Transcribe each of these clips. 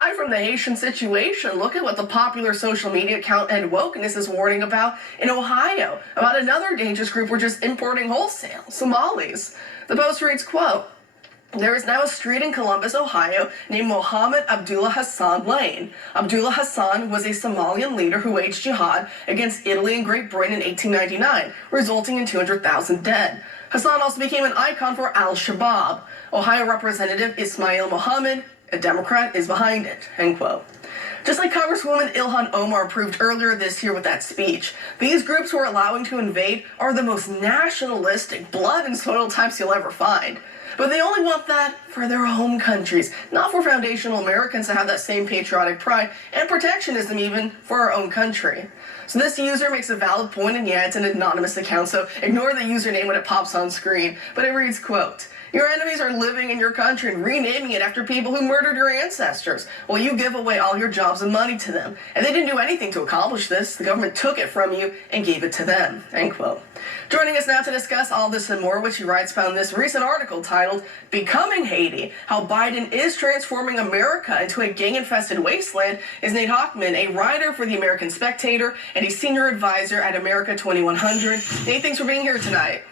From the Haitian situation, look at what the popular social media account and wokeness is warning about in Ohio, about another dangerous group we're just importing wholesale, Somalis. The Post reads, quote, there is now a street in Columbus, Ohio, named Mohammed Abdullah Hassan Lane. Abdullah Hassan was a Somalian leader who waged jihad against Italy and Great Britain in 1899, resulting in 200,000 dead. Hassan also became an icon for al-Shabaab. Ohio Representative Ismail Mohammed, a Democrat, is behind it, end quote. Just like Congresswoman Ilhan Omar proved earlier this year with that speech, these groups who are allowing to invade are the most nationalistic, blood and soil types you'll ever find. But they only want that for their home countries, not for foundational Americans to have that same patriotic pride and protectionism even for our own country. So this user makes a valid point, and yeah, it's an anonymous account, so ignore the username when it pops on screen. But it reads, quote, your enemies are living in your country and renaming it after people who murdered your ancestors. Well, you give away all your jobs and money to them. And they didn't do anything to accomplish this. The government took it from you and gave it to them, end quote. Joining us now to discuss all this and more, which he writes found this recent article titled, Becoming Haiti, How Biden is Transforming America into a Gang-Infested Wasteland, is Nate Hochman, a writer for the American Spectator and a senior advisor at America 2100. Nate, thanks for being here tonight.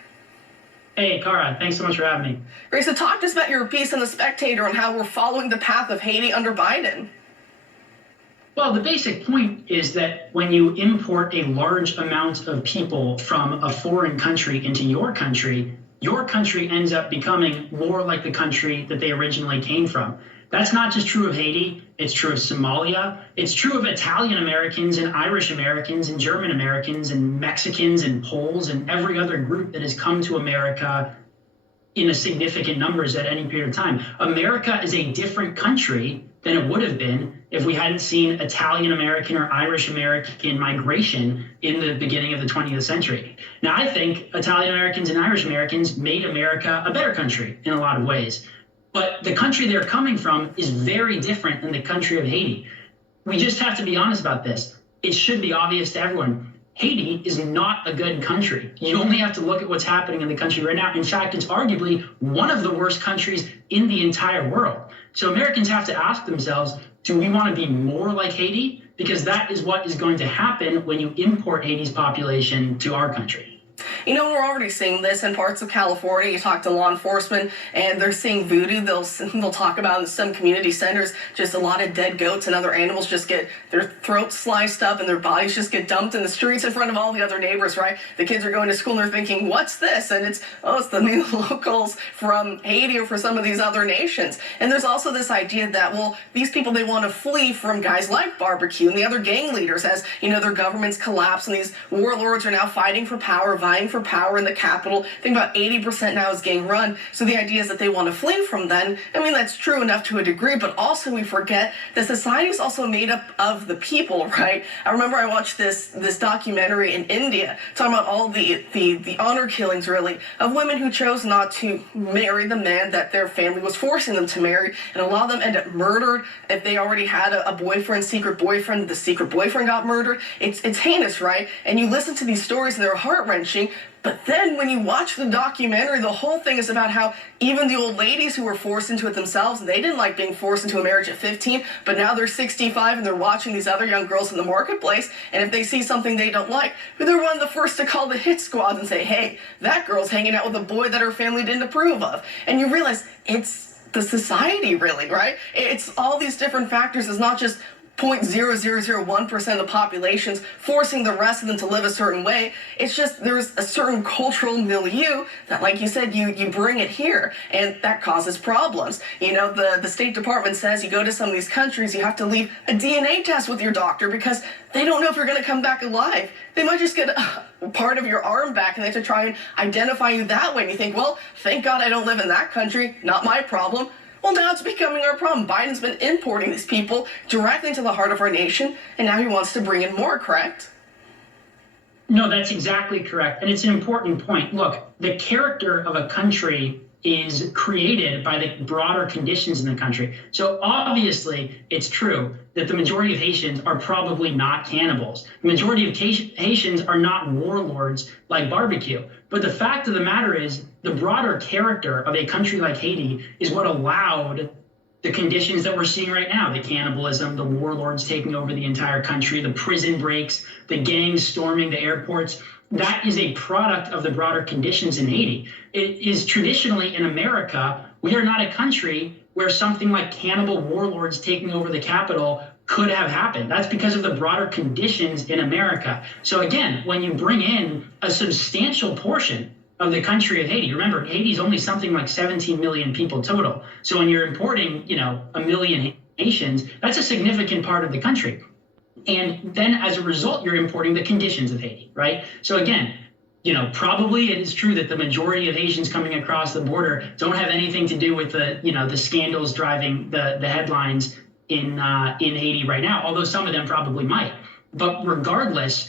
Hey, Cara, thanks so much for having me. Great, so talk to us about your piece in The Spectator and how we're following the path of Haiti under Biden. Well, the basic point is that when you import a large amount of people from a foreign country into your country ends up becoming more like the country that they originally came from. That's not just true of Haiti, it's true of Somalia, it's true of Italian Americans and Irish Americans and German Americans and Mexicans and Poles and every other group that has come to America in a significant numbers at any period of time. America is a different country than it would have been if we hadn't seen Italian American or Irish American migration in the beginning of the 20th century. Now, I think Italian Americans and Irish Americans made America a better country in a lot of ways. But the country they're coming from is very different than the country of Haiti. We just have to be honest about this. It should be obvious to everyone. Haiti is not a good country. You only have to look at what's happening in the country right now. In fact, it's arguably one of the worst countries in the entire world. So Americans have to ask themselves, do we want to be more like Haiti? Because that is what is going to happen when you import Haiti's population to our country. You know, we're already seeing this in parts of California. You talk to law enforcement, and they're seeing voodoo. They'll talk about in some community centers just a lot of dead goats and other animals just get their throats sliced up and their bodies just get dumped in the streets in front of all the other neighbors, right? The kids are going to school and they're thinking, what's this? And it's the new locals from Haiti or from some of these other nations. And there's also this idea that, well, these people, they want to flee from guys like Barbecue and the other gang leaders as, you know, their governments collapse and these warlords are now fighting for power, vying for power in the capital. I think about 80% now is gang run. So the idea is that they want to flee from them. I mean, that's true enough to a degree, but also we forget that society is also made up of the people, right? I remember I watched this documentary in India talking about all the honor killings, really, of women who chose not to marry the man that their family was forcing them to marry. And a lot of them end up murdered. If they already had a boyfriend, secret boyfriend, the secret boyfriend got murdered. It's heinous, right? And you listen to these stories and they're heart-wrenching. But then when you watch the documentary, the whole thing is about how even the old ladies who were forced into it themselves, they didn't like being forced into a marriage at 15, but now they're 65 and they're watching these other young girls in the marketplace, and if they see something they don't like, they're one of the first to call the hit squad and say, hey, that girl's hanging out with a boy that her family didn't approve of. And you realize it's the society, really, right? It's all these different factors. It's not just 0.0001% of the population's forcing the rest of them to live a certain way. It's just there's a certain cultural milieu that, like you said, you bring it here, and that causes problems. You know, the State Department says you go to some of these countries, you have to leave a DNA test with your doctor because they don't know if you're going to come back alive. They might just get part of your arm back, and they have to try and identify you that way. And you think, well, thank God I don't live in that country. Not my problem. Well, now it's becoming our problem. Biden's been importing these people directly into the heart of our nation, and now he wants to bring in more, correct? No, that's exactly correct. And it's an important point. Look, the character of a country is created by the broader conditions in the country. So obviously, it's true that the majority of Haitians are probably not cannibals. The majority of Haitians are not warlords like Barbecue. But the fact of the matter is, the broader character of a country like Haiti is what allowed the conditions that we're seeing right now, the cannibalism, the warlords taking over the entire country, the prison breaks, the gangs storming the airports, that is a product of the broader conditions in Haiti. It is traditionally in America, we are not a country where something like cannibal warlords taking over the capital could have happened. That's because of the broader conditions in America. So again, when you bring in a substantial portion of the country of Haiti, remember, Haiti is only something like 17 million people total. So when you're importing, a million Haitians, that's a significant part of the country. And then as a result, you're importing the conditions of Haiti, right? So again, probably it is true that the majority of Haitians coming across the border don't have anything to do with the scandals driving the headlines in Haiti right now, although some of them probably might. But regardless,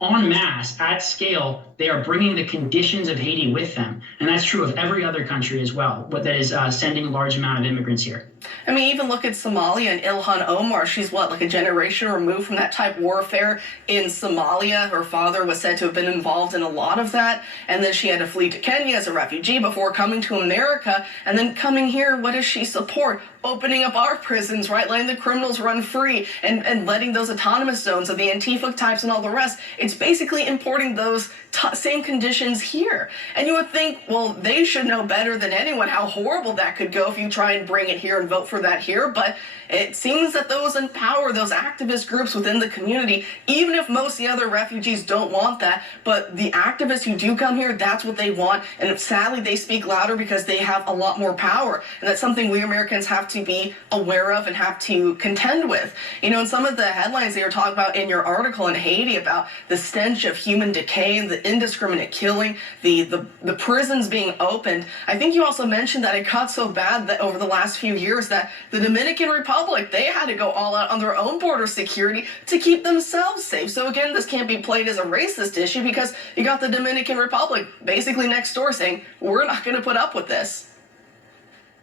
en masse, at scale, they are bringing the conditions of Haiti with them. And that's true of every other country as well, but that is sending a large amount of immigrants here. I mean, even look at Somalia and Ilhan Omar. She's like a generation removed from that type of warfare in Somalia. Her father was said to have been involved in a lot of that. And then she had to flee to Kenya as a refugee before coming to America. And then coming here, what does she support? Opening up our prisons, right? Letting the criminals run free and letting those autonomous zones of the Antifa types and all the rest. It's basically importing those same conditions here. And you would think, well, they should know better than anyone how horrible that could go if you try and bring it here and vote for that here. But it seems that those in power, those activist groups within the community, even if most of the other refugees don't want that, but the activists who do come here, that's what they want. And sadly, they speak louder because they have a lot more power. And that's something we Americans have to be aware of and have to contend with. In some of the headlines they were talking about in your article in Haiti about the stench of human decay and the indiscriminate killing, the prisons being opened. I think you also mentioned that it got so bad that over the last few years that the Dominican Republic, they had to go all out on their own border security to keep themselves safe. So again, this can't be played as a racist issue because you got the Dominican Republic basically next door saying, we're not going to put up with this.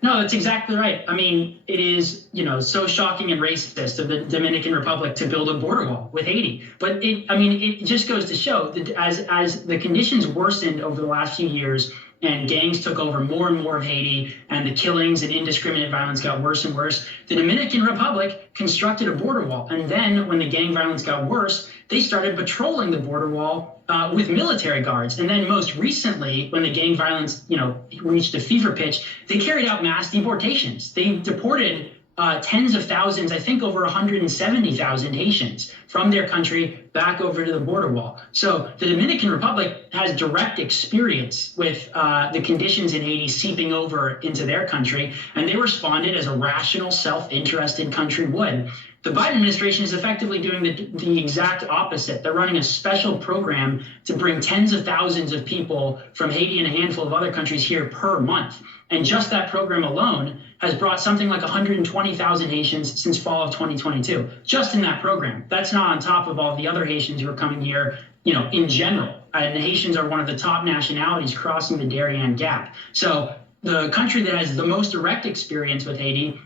No, that's exactly right. I mean, it is, so shocking and racist of the Dominican Republic to build a border wall with Haiti. But it just goes to show that as the conditions worsened over the last few years and gangs took over more and more of Haiti and the killings and indiscriminate violence got worse and worse, the Dominican Republic constructed a border wall. And then when the gang violence got worse, they started patrolling the border wall with military guards. And then most recently, when the gang violence, reached a fever pitch, they carried out mass deportations. They deported tens of thousands, I think over 170,000 Haitians from their country back over to the border wall. So the Dominican Republic has direct experience with the conditions in Haiti seeping over into their country, and they responded as a rational, self-interested country would. The Biden administration is effectively doing the exact opposite. They're running a special program to bring tens of thousands of people from Haiti and a handful of other countries here per month. And just that program alone has brought something like 120,000 Haitians since fall of 2022, just in that program. That's not on top of all the other Haitians who are coming here, in general. And the Haitians are one of the top nationalities crossing the Darien Gap. So the country that has the most direct experience with Haiti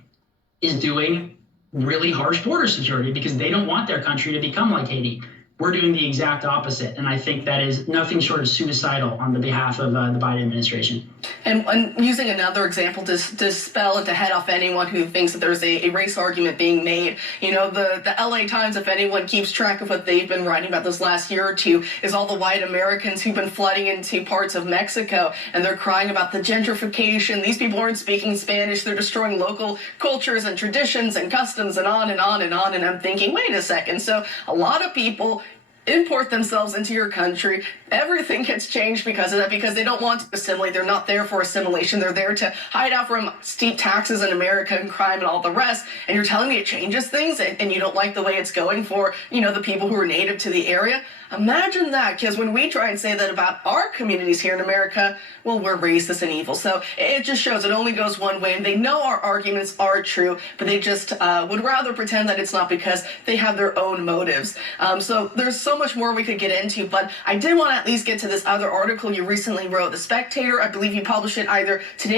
is doing really harsh border security because they don't want their country to become like Haiti. We're doing the exact opposite. And I think that is nothing short of suicidal on the behalf of the Biden administration. And using another example to dispel and to head off anyone who thinks that there's a race argument being made, the LA Times, if anyone keeps track of what they've been writing about this last year or two, is all the white Americans who've been flooding into parts of Mexico, and they're crying about the gentrification. These people aren't speaking Spanish. They're destroying local cultures and traditions and customs and on and on and on. And I'm thinking, wait a second. So a lot of people import themselves into your country. Everything gets changed because of that, because they don't want to assimilate. They're not there for assimilation. They're there to hide out from steep taxes in America and crime and all the rest. And you're telling me it changes things and you don't like the way it's going for, the people who are native to the area? Imagine that, because when we try and say that about our communities here in America, well, we're racist and evil. So it just shows it only goes one way, and they know our arguments are true, but they just would rather pretend that it's not because they have their own motives. So there's so much more we could get into, but I did want to at least get to this other article you recently wrote. The Spectator, I believe you published it either today